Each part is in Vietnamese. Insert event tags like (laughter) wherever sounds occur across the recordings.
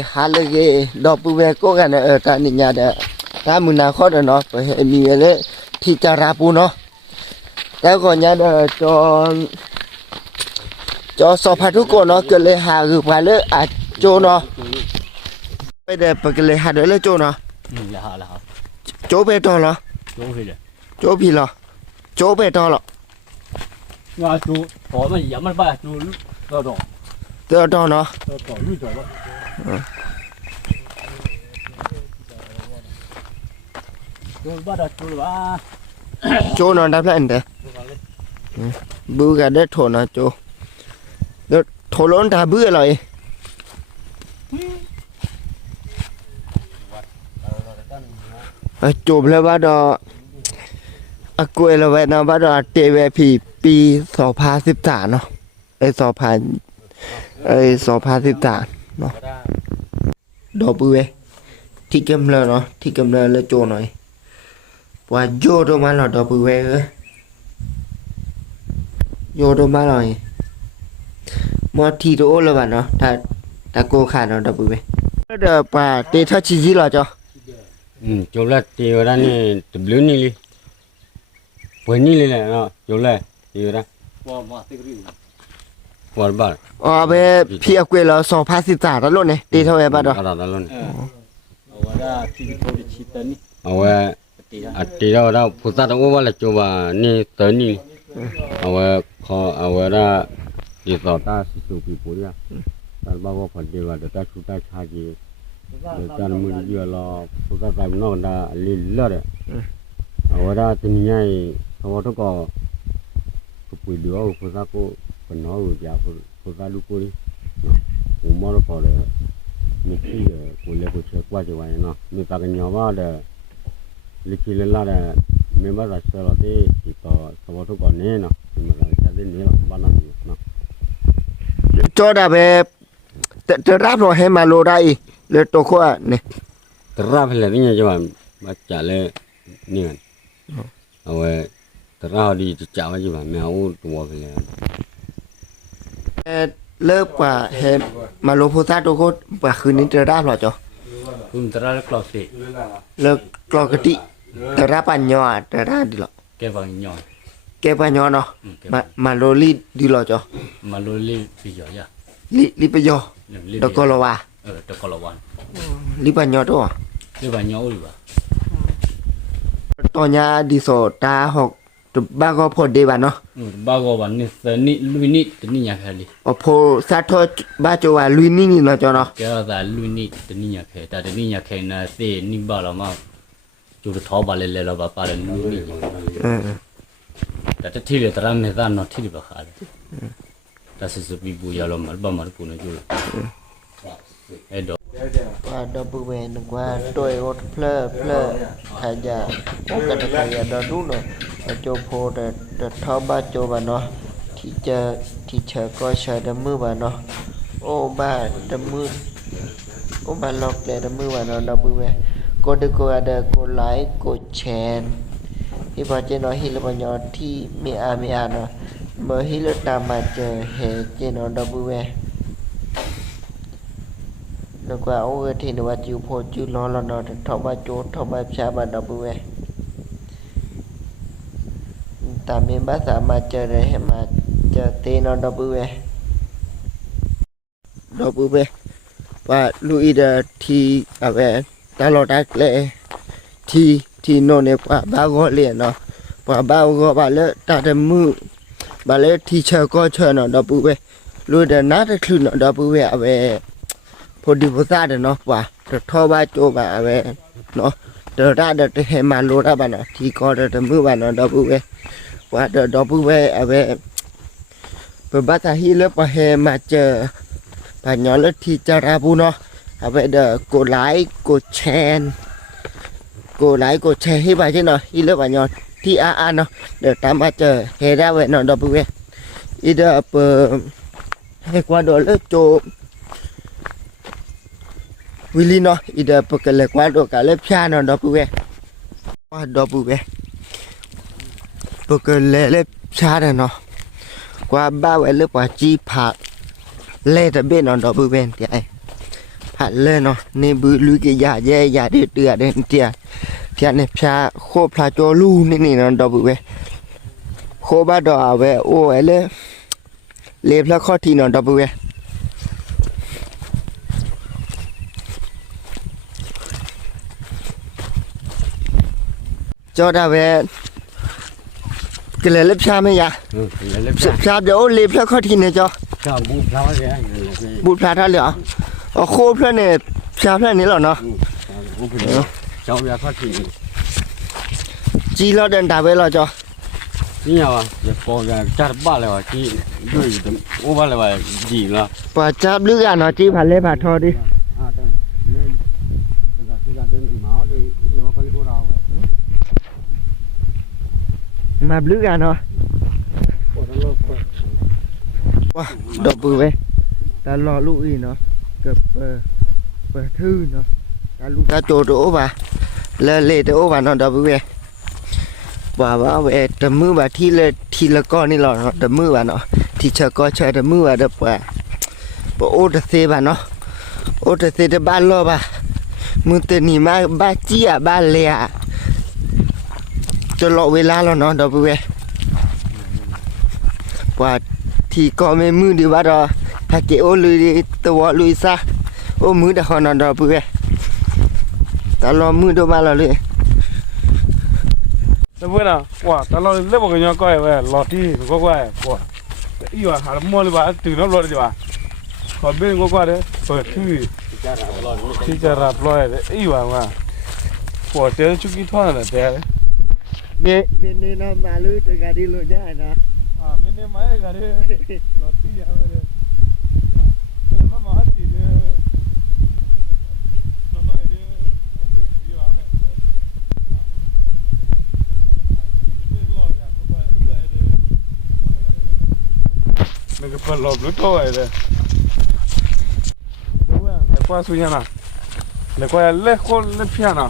halage dopu ve ko ga na ta ni nya da ta mu na kho da no pe he mi le thi cha ra pu no ta ko nya da cho cho so pha thu ko no ke le ha ru pa le cho no pe de pe ke le ha de cho no ni la ha cho pe to la cho pe de cho pi la cho pe to la ngwa chu bo ma yam ma ba chu lu to to to to no to to จนอนได้เพื่อนเด้บื้อกันได้ทนนะจูเดี๋ยวทนล้นตาเบื่ออะไรจบแล้วบ้านอากุยแล้วไว้นะบ้านเตวีพีปีสองพันสิบสามเนาะไอสองพันไอสองพันสิบสาม nó đồ bưu ấy thì cầm lờ nó thì cầm lờ lờ chỗ này và vô đồ mà nó đồ bưu ấy vô đồ mà nó ấy. mà thì đồ là bạn nó ta ta cô khả nó đồ bưu ấy bà tê thơ chi gì là cho ừ chỗ là tê ở đây này tùm lưu này đi bởi này là nó chỗ là tê vào đây วันบ้านอ๋อไปพี่เอกเวลสองพันสิบามตลอดเลยตีเท่าไหร่บ้านเราตลอดเลยเอาว่าที่พูดชิดนี้เอาว่าตีเราเราผูดตั้งว่าเราจะว่านี่ตอนนี้เอาว่าขอเอาว่าเราติดต่อตาสิสุภีปุริยาตอนบ้าว่าผลดีว่าแต่ชุดแต่ชาจีเดี๋ยวการมือเยือรอผู้สัตวั้งนอกนั้นลิลล์เลยเอาว่าตอนนี้เขาวอกทุกคนปุ๋ยเดียวผู้สัตว์ก็คนน้อยอยากคนกลุกุลนะหูมอรพอเลยมีที่เออคนเล็กคนเล็กว่าจะว่ายนะมีปากเงียบว่าเดลิขิตเล่าเดไม่มาใส่เชลล์ที่ี่ต่อสมุทรก่อนนี้นะไม่มาจากเชลล์ที่นี่หรอกบ้านเนี้นะจอดาเบแต่รับเราให้มาโลไรเลยตัวขวเนี่ยรับเลยนี่ไงจะมาจากเลยนี่ไงเอาไว้แต่เราดีจะจับไว้จีบแมาตัวไปเลย lớp và hệ mà lô phô tá đô khô và khứ nín cho khứ nín trở ra lọ kì lọ kì lọ kì tì trở đi (laughs) lọ kê bà nhò kê bà nhò nọ mà lô đi lọ cho mà lô lì bì dò dạ lì lì bì dò đô kô lò wà đô kô lò wà lì bà nhò đô à lì bà nhò ủi bà nhà đi sổ ta học ตบากอพอดีบ่เนาะบากอบานิสนิลุยนิตนิญาแคลีอพอซาทอบาโจวาลุยนินี่เนาะจอนเนาะเจอซาลุยนิตนิญาแคตาตนิญาแคนาเสนิบาละมาจูตอบาเลเลละบาปาละลุยนิเออตาตะทีเลตระเมซาเนาะทีบะคาเออตาซิซบีบูยาลอมัลบามารปูเนจูเออเอดอว่าดับเบิ้ลหนึ่ว่าตัวรถเพลเพลขยะกันขยะดอนุ่นเนาะโจโพแต่แต่ท้อบ้าโจบ้านเนาะ ที่เจอที่เชอก็ใช้ดับมือบ้านเนาะ โอ้บ้าดับมือโอ้บ้าล็อกแต่ดับมือบ้านเนาะดับเบิ้ลกดดูกดเดกดไลค์กดแชร์ที่พอเจเนาะฮิลล์ปัญญาที่มีอาเมียเนาะ เมื่อฮิลล์ตามมาเจอเหตุเจนอดับเบิ้ลတကွာအိုးထင်တော့ကျူဖို့ကျူလောလောတော့ထောက်ပါကျိုးထောက်ပါဖြားပါတော့ဘူးပဲတမင်းဘာသာမကျရဲမကျတဲ့နော်တော့ဘူးပဲတော့ဘူးပဲပါလူအီဒာတီအဝဲတာလော်တက်လေတီတီနော်နေပါဘာကိုလေနော်ပါဘာကိုပါလေတာတမှုပါလေတီချာကောချာနော်တော့ဘူးပဲလူဒနာတခုနော်တော့ဘူးပဲအဝဲพอดีบ่ได้เนาะว่าจะโทรไปโจ๋ว่าเว้เนาะเด้อได้เด้อที่ให้มาโลดบ่เนาะที่ก็เด้อเด้อมื้อบ่เนาะเด้อผู้เว้ว่าเด้อดอผู้เว้เว้บ่บ่ได้ให้เลยบ่ให้มาเจอบ่ญ่อนแล้วที่จะรับบ่เนาะเอาไว้เด้อกดไลค์กดแชร์กดไลค์กดแชร์ให้ไว้เด้อเนาะให้เลยบ่ญ่อนที่อาอาเนาะเด้อตามมาเจอให้ได้เว้เนาะดอผู้เว้อีเด้อเปิ้นให้กว่าดอเลยโจ๋วิลินออีเดปกเล็กว่าดกาเล็บชานอดอปุเวว่าดอปุเวปกเล็เล็บชาเนาะกว่าบ้าไว้เล็บว่าจีผักเล่ตะเบนอนดอปุเวนเตียผักเล่เนาะนี่บุอลุกยาเย่ยาเดือดเดือดเตียเตียเนี่ยชาโคปลาโจลูนี่นี่นอนดอปุเวโคบ้าดอเวโอ้ไอเล่เล็บแล้วข้อที่นอนดอปุเวကြောတာပဲကလေးလေးဖြားမရဟုတ်ဖြားပြောလေးဖြားခတ်ခင်းနေကြောဖြားဘူးဖြားရဘူးဖြားထားလေအခိုးဖြားနေဖြားဖြားနေလို့နော်ဟုတ်ကဲ့ကျောင်းပြခတ်ခင်းကြီးလာတဲ့ဒါပဲလို့ကြောကြီးရပါဒီပေါ်ကကြတ်ပလဲပါကြီးတို့ဘာလဲပါကြီးလားပါချပ်လူကနော်ကြီးဖလဲပါထော်ဒီမှာဘလူးကတော့ပေါ်တော့ပေါ်ဝါတော့ပူပဲဒါလော်လို့ဤနော်ကပပထူးနော်ဒါလူးဒါတိုတိုးပါလဲလေတိုးပါနော်တော့ပူပဲဘာဘာဝဲတမှုပါထီလေထီလကောနေလော်နော်တမှုပါနော်ထီချကောချတမှုပါတော့ပွာပိုးတသေးပါနော်အိုးတသေးတပါလော်ပါမွန်းတနီမဘာချီယဘာလေယာจนเราเวลาแล้วเนาะดอกเวกว่าที่ก็ไม่มือดีว่าดอกพักเกโอลุยตัวลุยซะโอ้มือเดาหนอนดอกเวตลอดมือดูมาเราเลยเพื่อนอะว่าตลอดเล็บกันยังก้อยเว้ยหลอดที่ก็ก้อยว่าอีว่าหาหม้อเลยว่าตื่นนอนหลอดจีว่าคอมเมนต์ก็ก้อยเลยเปิดที่ที่จะรับลอยที่จะรับลอยเลยอีว่าว่าปวดเจ้าชุกี้ท่อนอะเจ้า Mẹ mẹ nó nó mà lư tới gà đi luôn nha à À mẹ nó mà gà đi. Nó tí à mẹ. Nó mà mà hết đi. Nó nói đi. Mẹ cái phần lọt lúc thôi đấy qua suy nhà nè qua lê khô lê phía nè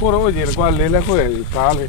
khô đâu gì qua lê lê khô để phá lê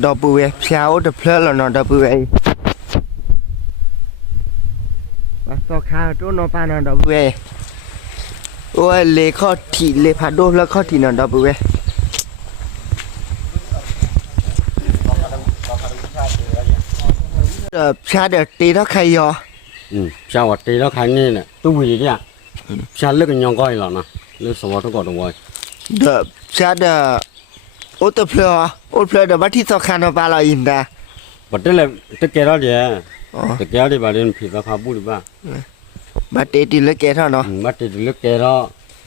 W sao đập lên là nó W và sau khi chỗ nó pha nó W ôi lê kho thì lê phá đô là kho thì nó W xa được tí đó khay do ừ, sao vật tí đó khay nè tôi gì kia xa lúc nhon coi là nè lúc sau tôi còn đồng rồi được xa โอตเพลอโอเพลดบัติสคานอปาลอินดาบัตเลตเกรอดเยตเกรอดบาเลนผิดสคาปุริบาบัตเตติลเกรอดเนาะบัตเตติลเกรอด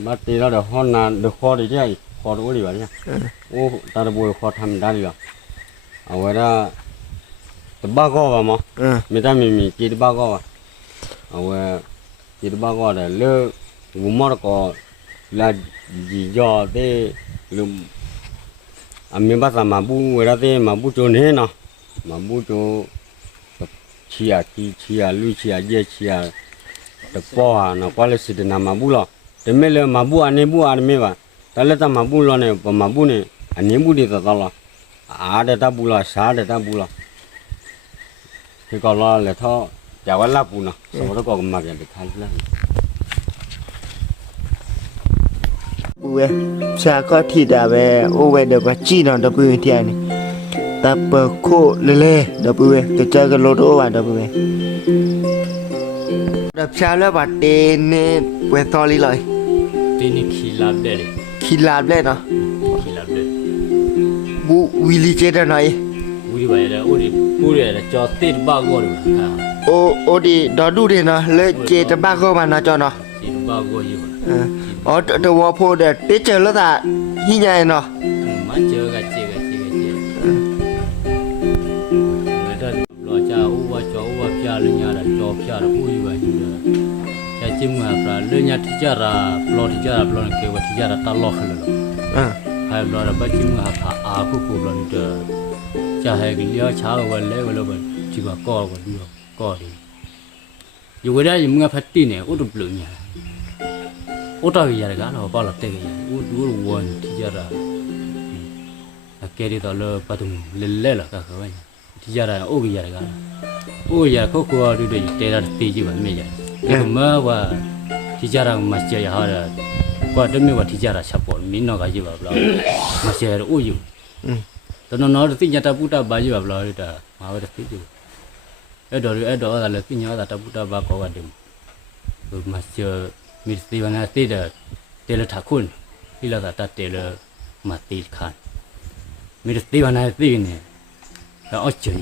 บัตเตรอดฮอนานดคอดิเยคอดูริบาเนี่ยโอตาระบวยคอทําดาริบาเอาเวราตบากอบามอเมตามิมิจิตบากอบาเอาเวจิตบากอดะเลวุมอรกอลาจิยอเตลุมအမင်းပါသာမဘူးဝရသေးမဘူးတုံနေနော်မဘူးတုံချီယာချီချီယာလူချီယာရဲ့ချီယာတပေါ်ဟာနော်ကွာလစီတနာမဘူးလားတမဲလမဘူးအနေဘူးအာမေပါတလက်သမဘူးလောနဲ့ပမဘူးနဲ့အနေဘူးတွေသောက်လားအားတဲ့တပ်ဘူးလားရှားတဲ့တပ်ဘူးလားဒီကောလားလေထောက်ကြဝလာဘူးနော်သမတော့ကောမပြန်တခါလှမ်း we sa ko thi da be o we de chi nào de pu ti ani ta pa ko le le de pu we ke cha ga lo do wa de pu we da cha le ba de ne we to li loi Tên ni ki la de ki la de na ki la de bu wi li che da nai wi ba ya da o di pu ya cho ti ba go đi. ba o đi di da đi nó na chơi che ba go mà nó cho nó. ba go yi ba Oh, the waffle that picture lo ta. Hi nya no. Ma chưa ga chi ga chi ga chi. Ma da lo cha u wa cho u wa pya le nya da cho pya da u yi ba chi da. Ya chi ma fra le nya ti cha ra plo ti cha ra plo ke wa ti cha ra ta lo khle lo. Ha. Ha lo ra ba chi ma ha a ku ku lo ni da. Cha ha ge ya cha wa le wa lo ba utawi yare ka no pa la te ke u dur won ti yara a ke ri da le pa tu le le la ka ka wa ni ti yara o gi yare ka o gi yara ko ko wa du de te ya ke ma wa ti yara ma che ya ha ra ko de me wa ti yara cha po mi no ga ji ba la ma che ra o yu to no no ti nya ta pu ta ba ji ba la ri ta ma wa ti ji e do ri มีสีวันนี้ติดเดเลทักคุณพี่เราจะตัดเดเลมาตีขันมีสีวันนี้ตีเนี่ยเราอ้อเจีย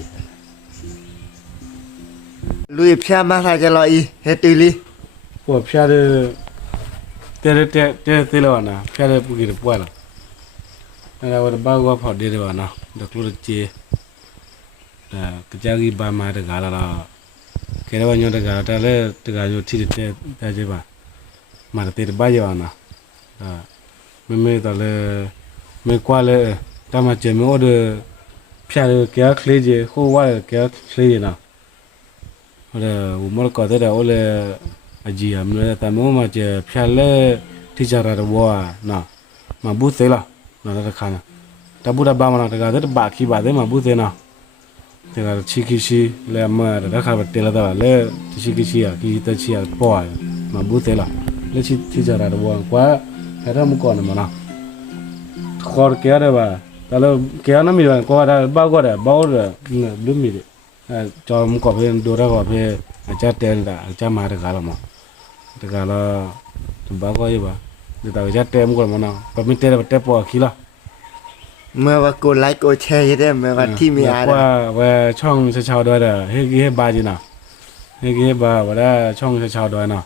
ลุยพี่มาทายจะรออีเฮตุลีพวกพี่เดเดเลเดเดเลตีแล้วนะพี่เดปุกิรปวนนะเราเดบ้าว่าพอเดเลวนะดอกลูกเจဒါကြကြာကြီးပါမှာတကားလာတော့ခဲတော့ညတကားတလည်းတကားညထိတဲ့တဲ့ချေပါ mà ta tiền bao giờ nào à mình mới ta là mình qua là ta mà chơi mình ở đây phía cái kia khơi gì khu vực cái kia khơi gì nào hoặc là u mờ có thể là ở là à gì à mình ta mua mà chơi phía là thị chả là đâu à nào mà bút thế là nó là khăn à ta bút là ba mươi là cái đó là ba khi ba thế mà bút thế nào thế là chi khi chỉ là mà là khai vật tiền là đó là chi khi chi à khi ta chi à bỏ mà bút thế là lấy chi chi chờ ra được quá cái đó mua còn mà nào khó kéo đấy bà ta lo kéo nó mình có ra bao giờ đấy bao giờ, đúng mình đấy cho mua có bên đồ ra có bên chả tiền đã chả mà được cả mà được cả là bao giờ vậy bà để tao chả tiền mua còn mà nào có mình tiền là tiền bỏ khí là เมื่อว่ากดไลค์กดแชร์ใช่ไหมเมื่อว่าที่มีอะไรว่าว่าช่องเช้าด้วยเด้อเฮ้ยเฮ้ยบาจีน่ะเฮ้ยเฮ้ยบาว่าได้ช่องเช้าด้วยเนาะ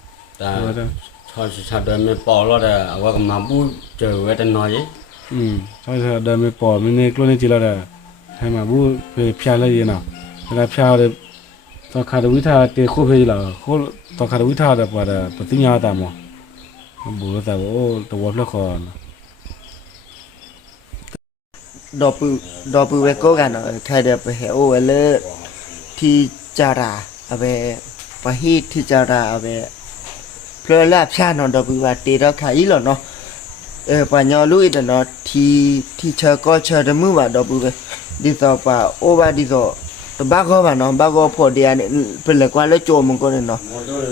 ชอบชอบเดินไม่ปอลอดอะเอาว่ากำลังบูเจอไว้แต่น้อยอืมชอบชอเดินไม่ปอมีเนี่อกล้วยนี่จีละเดะให้มาบูไปพิจารณาเลยนะแล้วพิจารณาต้องขาดวิชาเตะคู่เพื่อละคู่ต้องขาดวิชาเดะปะเดะปฏิญญาตามอ่ะบูแต่ว่าตัววละครดอปูดอปูเวกโก้กันเนาะใครเดาไปเหรอเลยที่จาราเอาไปไปฮีที่จาราเอาไปဖလလဖျားနော်တော့ဘူးပါတေတော့ခါဤလို့နော်အဲပညာလူဤတော့တီတီချာကောချာတမှုပါတော့ဘူးပဲဒီတော့ပါအိုဘာဒီတော့တဘာခေါ်ပါနော်ဘာခေါ်ဖို့တရားနဲ့ဖလကွာလဲကြုံမကုန်နော်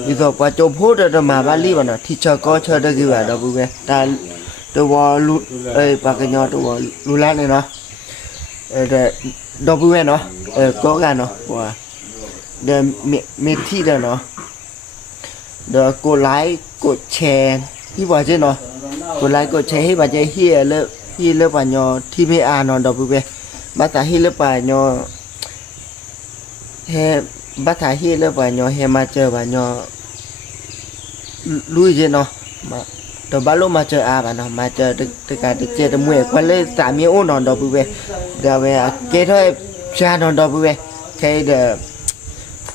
ဒီတော့ပါကြုံဖို့တော့မှာပါလိပါနော်တီချာကောချာတကြီးပါတော့ဘူးပဲတာတဝလူအဲပါကညာတဝလူလာနေနော်အဲတော့ဘူးပဲနော်အဲကောကနော်ဟိုဟာဒါမေမေတီတယ်နော် đó cô lái cô chè, chè hi bà chơi nó cô lái cô chè hi bà chơi hi lớp, hi lớp bà nhỏ thi mẹ à nó đâu bùi bà ta hi lớp bà nhỏ he bà ta hi lớp bà nhỏ he mà chơi bà nhỏ lui chơi nó mà đó bà lô mà chơi à bà nó mà chơi được tất cả được chơi được mua quan lên giả mi ô nó đâu bùi bê về kế thôi cha nó đâu bùi cái được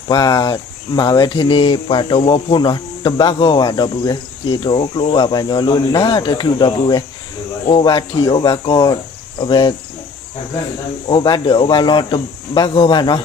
và မာဝဲထင်းနေပါတော့ဘောဖုန်းတော့တဘကောဝါတော့ဘူးပဲကျေတော့ကလောပါညောလို့နာတခုတော့ဘူးပဲအိုဘာတီအိုဘာကောအဘဲအိုဘာဒေအိုဘာလောတဘကောပါနော်